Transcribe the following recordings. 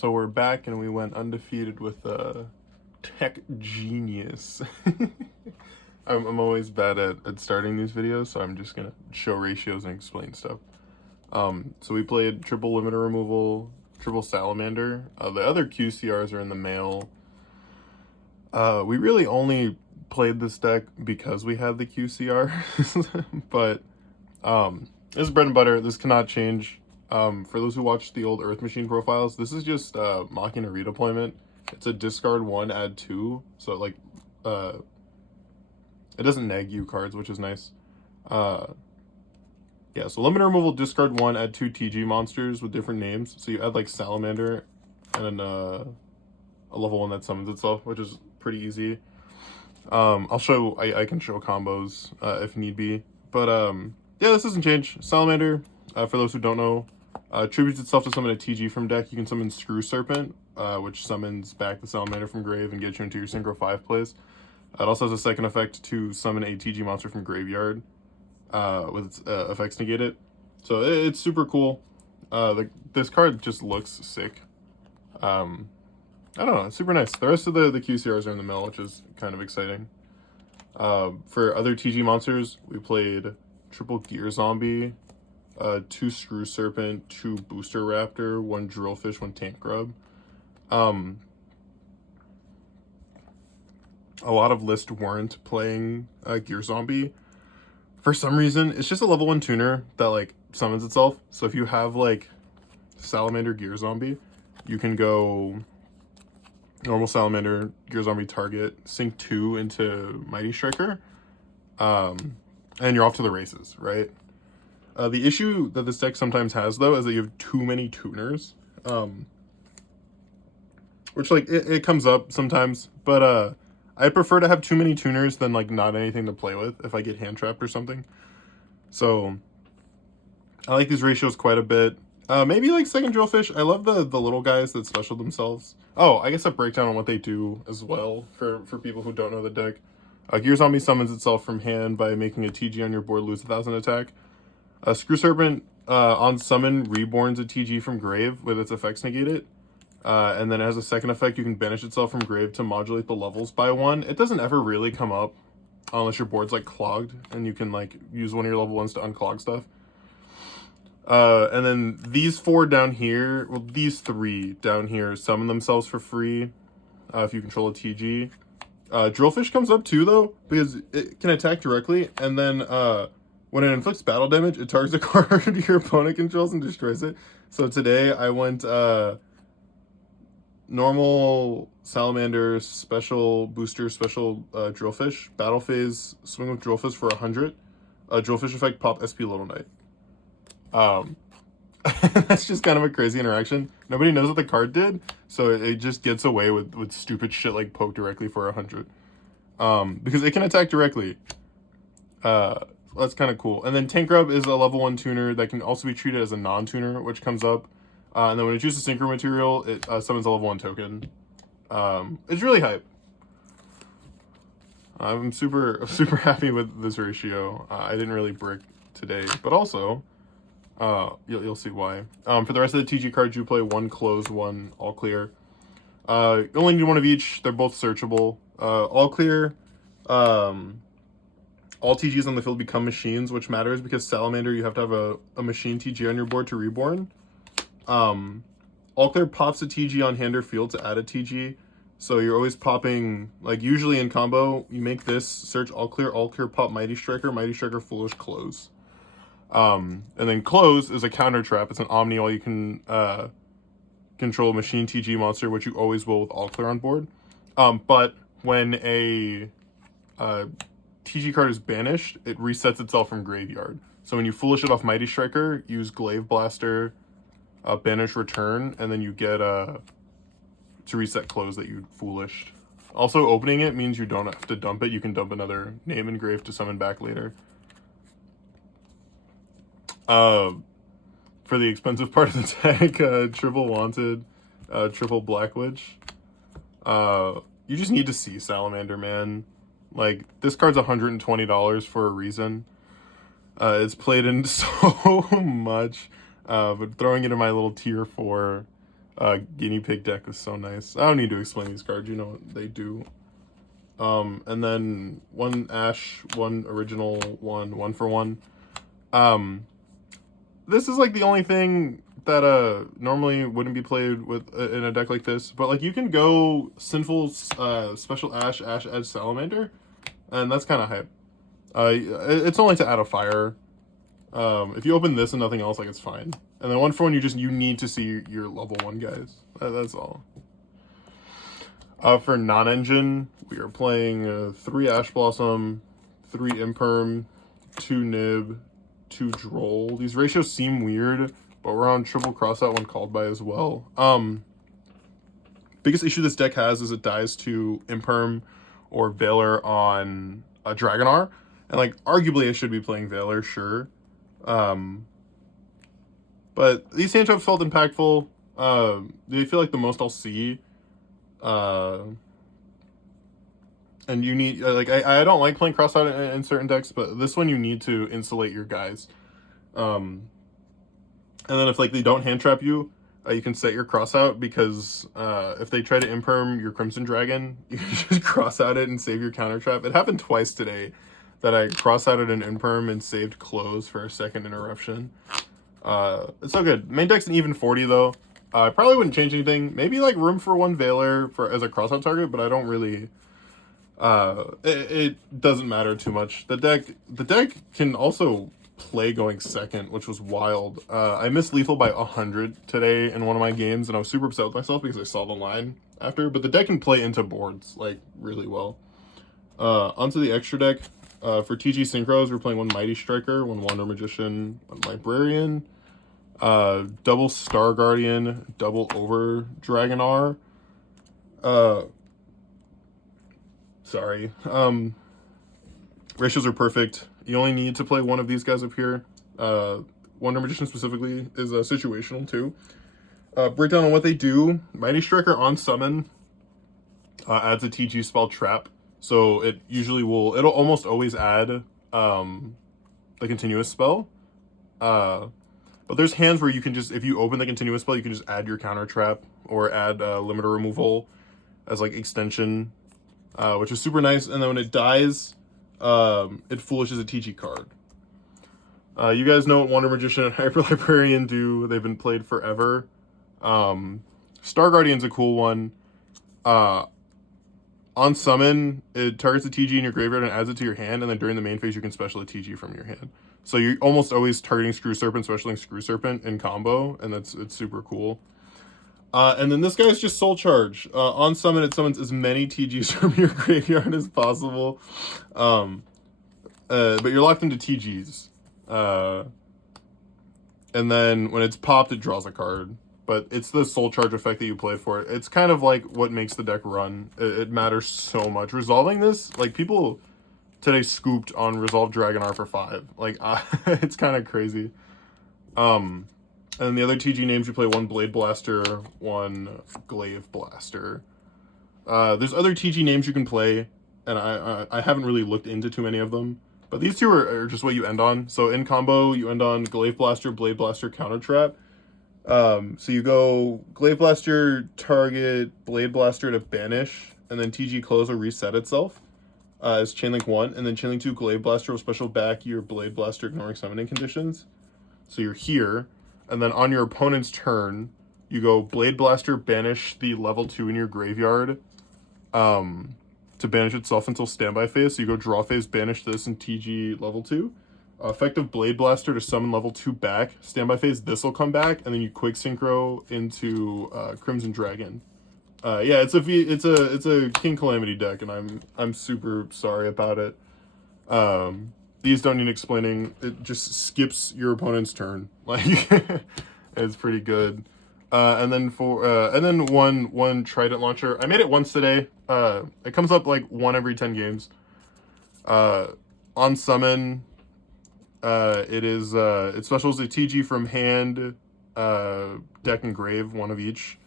So we're back and we went undefeated with Tech Genius. I'm always bad at starting these videos, so I'm just gonna show ratios and explain stuff. So we played triple limiter removal, triple salamander. The other QCRs are in the mail. We really only played this deck because we had the QCR, but this is bread and butter. This cannot change. For those who watched the old Earth Machine profiles, this is just Machina redeployment. It's a discard 1, add 2. So like it doesn't neg you cards, which is nice. Yeah, so limiter removal, discard 1, add 2 TG monsters with different names. So you add like Salamander and then a level 1 that summons itself, which is pretty easy. I'll show, I can show combos if need be. But yeah, this doesn't change. Salamander, for those who don't know, tributes itself to summon a TG from deck. You can summon Screw Serpent, which summons back the Salamander from grave and gets you into your Synchro 5 plays. It also has a second effect to summon a TG monster from graveyard with its effects negated. So it's super cool. This card just looks sick. I don't know, it's super nice. The rest of the QCRs are in the mill, which is kind of exciting. For other TG monsters, we played triple Gear Zombie, 2 Screw Serpent, 2 Booster Raptor, 1 Drillfish, 1 Tank Grub. A lot of lists weren't playing Gear Zombie. For some reason, it's just a level 1 tuner that like summons itself. So if you have like Salamander Gear Zombie, you can go normal Salamander, Gear Zombie target, sink 2 into Mighty Striker, and you're off to the races, right? The issue that this deck sometimes has, though, is that you have too many tuners, which, like, it comes up sometimes, but I prefer to have too many tuners than, like, not anything to play with if I get hand-trapped or something. So, I like these ratios quite a bit. Maybe, like, second Drillfish. I love the little guys that special themselves. Oh, I guess a breakdown on what they do as well for people who don't know the deck. Gear Zombie summons itself from hand by making a TG on your board lose 1,000 attack. Screw Serpent on summon reborns a TG from grave with its effects negated. And then it has a second effect, you can banish itself from grave to modulate the levels by 1. It doesn't ever really come up unless your board's like clogged and you can like use one of your level 1s to unclog stuff. And then these 4 down here, well, these 3 down here summon themselves for free if you control a TG. Drillfish comes up too, though, because it can attack directly, and then when it inflicts battle damage, it targets a card your opponent controls and destroys it. So today I went normal Salamander, special booster, special Drillfish, battle phase, swing with Drillfish for 100. Drillfish effect, pop SP Little Knight. That's just kind of a crazy interaction. Nobody knows what the card did, so it just gets away with stupid shit like poke directly for 100. Because it can attack directly. That's kind of cool. And then Tank Grub is a level 1 tuner that can also be treated as a non-tuner, which comes up. And then when it chooses Synchro Material, it summons a level 1 token. It's really hype. I'm super happy with this ratio. I didn't really brick today, but also you'll see why. For the rest of the TG cards, you play 1 close, 1 all clear. You only need 1 of each. They're both searchable. All clear. All TGs on the field become machines, which matters because Salamander, you have to have a machine TG on your board to reborn. All clear pops a TG on hand or field to add a TG. So you're always popping, like usually in combo, you make this, search all clear, pop Mighty Striker, Foolish, close. And then close is a counter trap. It's an Omni, all you can control machine TG monster, which you always will with all clear on board. But when a TG card is banished, it resets itself from graveyard. So when you Foolish it off Mighty Striker, use Glaive Blaster, banish return, and then you get to reset close that you Foolished. Also, opening it means you don't have to dump it. You can dump another name engrave to summon back later. For the expensive part of the deck, triple Wanted, triple Black Witch. You just need to see Salamander, man. Like, this card's $120 for a reason. It's played in so much, but throwing it in my little tier 4 Guinea Pig deck is so nice. I don't need to explain these cards, you know what they do. And then one Ash, one original, one for one. This is like the only thing that normally wouldn't be played with in a deck like this, but like you can go Sinful Special Ash Edge Salamander, and that's kind of hype. It's only to add a fire. If you open this and nothing else, like it's fine. And then one for one, you need to see your level 1 guys. That's all. For non-engine, we are playing 3 Ash Blossom, 3 Imperm, 2 Nib, 2 Droll. These ratios seem weird, but we're on triple crossout when called by as well. Biggest issue this deck has is it dies to Imperm or Valor on a Dragonar. And like arguably I should be playing Valor, sure. But these hand traps felt impactful. They feel like the most I'll see. And you need like I don't like playing crossout in certain decks, but this one you need to insulate your guys. And then if like they don't hand trap you, you can set your crossout because if they try to imperm your Crimson Dragon, you can just cross out it and save your counter trap. It happened twice today that I cross-outed an imperm and saved close for a second interruption. It's so good. Main deck's an even 40 though. I probably wouldn't change anything. Maybe like room for 1 Valor as a crossout target, but I don't really. It doesn't matter too much. The deck can also play going second, which was wild. I missed lethal by 100 today in one of my games, and I was super upset with myself because I saw the line after. But the deck can play into boards like really well. Onto the extra deck. For TG Synchros, we're playing 1 Mighty Striker, 1 Wander Magician, 1 Librarian, double Star Guardian, double Over Dragonar. Sorry. Ratios are perfect. You only need to play 1 of these guys up here. Wonder Magician specifically is situational too. Breakdown on what they do. Mighty Striker on summon adds a TG spell Trap. So it usually it'll almost always add the continuous spell. But there's hands where you can just, if you open the continuous spell, you can just add your counter trap or add limiter removal as like extension, which is super nice. And then when it dies, it foolishes a TG card. You guys know what Wonder Magician and Hyper Librarian do. They've been played forever. Star Guardian's a cool one. On summon, it targets a TG in your graveyard and adds it to your hand, and then during the main phase, you can special a TG from your hand. So you're almost always targeting Screw Serpent, specialing Screw Serpent in combo, and it's super cool. And then this guy's just Soul Charge. On summon, it summons as many TGs from your graveyard as possible. But you're locked into TGs. And then when it's popped, it draws a card. But it's the Soul Charge effect that you play for it. It's kind of like what makes the deck run. It matters so much. Resolving this, like people today scooped on Resolve Dragonar for 5. Like it's kind of crazy. And the other TG names you play 1 Blade Blaster, 1 Glaive Blaster. There's other TG names you can play, and I haven't really looked into too many of them. But these two are just what you end on. So in combo, you end on Glaive Blaster, Blade Blaster, Counter Trap. So you go Glaive Blaster, target Blade Blaster to banish, and then TG Close will reset itself as Chainlink 1, and then Chainlink 2 Glaive Blaster will special back your Blade Blaster ignoring summoning conditions. So you're here, and then on your opponent's turn, you go Blade Blaster, banish the level 2 in your graveyard to banish itself until standby phase. So you go draw phase, banish this, and TG level 2. Effective Blade Blaster to summon level 2 back. Standby phase, this will come back, and then you quick synchro into Crimson Dragon. Yeah, it's a King Calamity deck, and I'm super sorry about it. These don't need explaining. It just skips your opponent's turn. Like it's pretty good. And then one Trident launcher. I made it once today. It comes up like 1 every 10 games. On summon. It specials a TG from hand, deck, and grave, 1 of each,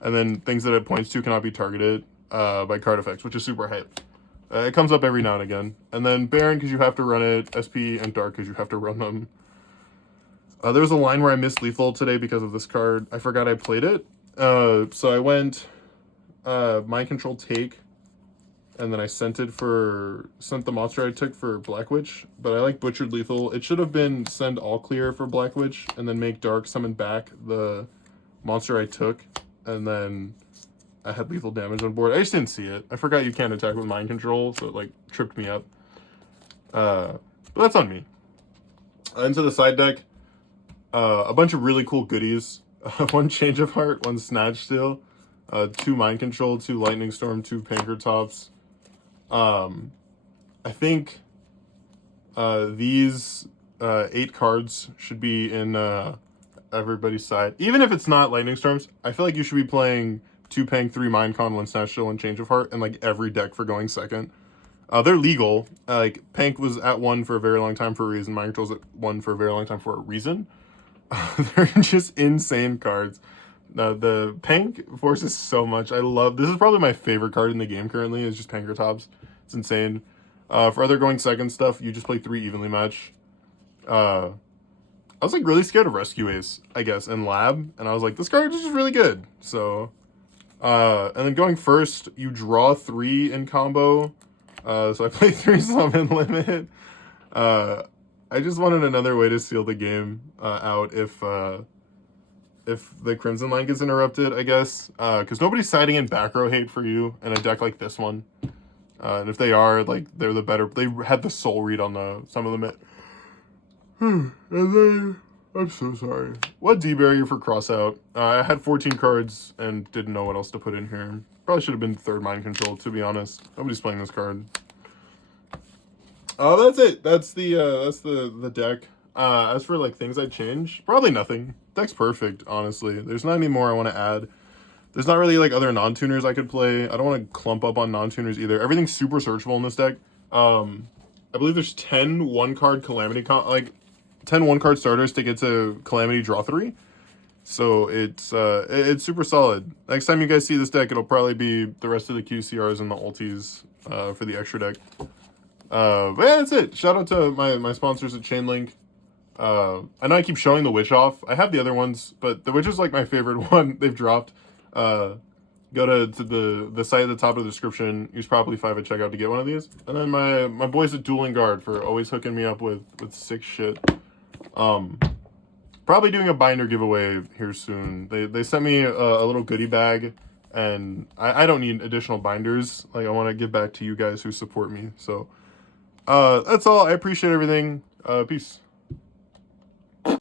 and then things that it points to cannot be targeted by card effects, which is super hype. It comes up every now and again. And then Baron, because you have to run it, SP, and Dark, because you have to run them. There was a line where I missed lethal today because of this card. I forgot I played it, So I went Mind Control Take, and then I sent the monster I took for Black Witch, but I like Butchered Lethal. It should have been send all clear for Black Witch, and then make Dark summon back the monster I took, and then I had lethal damage on board. I just didn't see it. I forgot you can't attack with Mind Control, so it like tripped me up. But that's on me. Into the side deck, a bunch of really cool goodies. One Change of Heart, one Snatch Steal, 2 Mind Control, 2 Lightning Storm, 2 Panker I think these 8 cards should be in everybody's side. Even if it's not Lightning Storms, I feel like you should be playing 2 Pang, 3 Mind Con, 1 Snatch Steal, 1 Change of Heart, and like every deck for going second. They're legal. Like Pank was at 1 for a very long time for a reason. Mind Control's at 1 for a very long time for a reason. They're just insane cards. The Pank forces so much. This is probably my favorite card in the game currently, is just Panker. It's insane. For other going second stuff, you just play 3 evenly match. I was like really scared of Rescue Ace, I guess, in Lab, and I was like, this card is just really good. So, and then going first, you draw 3 in combo. So I play 3 Summon Limit. I just wanted another way to seal the game out if the Crimson line gets interrupted, I guess. Because nobody's siding in back row hate for you in a deck like this one. And if they are, like, they're the better. They had the soul read on the Some of them. And then, I'm so sorry. What D-barrier for crossout? I had 14 cards and didn't know what else to put in here. Probably should have been 3rd Mind Control, to be honest. Nobody's playing this card. That's it. That's the deck. As for like things I'd change, probably nothing. Deck's perfect, honestly. There's not any more I want to add. There's not really like other non-tuners I could play. I don't want to clump up on non-tuners either. Everything's super searchable in this deck. I believe there's 10 1-card Calamity, 10 1-card starters to get to Calamity draw 3. So it's super solid. Next time you guys see this deck, it'll probably be the rest of the QCRs and the ultis for the extra deck. But yeah, that's it. Shout out to my sponsors at Chainlink. I know I keep showing the Witch off. I have the other ones, but the Witch is like my favorite one they've dropped. Go to the site at the top of the description. Use Probably 5 at checkout to get one of these. And then my boys at Dueling Guard for always hooking me up with sick shit. Probably doing a binder giveaway here soon. They sent me a little goodie bag, and I don't need additional binders. Like, I want to give back to you guys who support me. So that's all. I appreciate everything. Peace.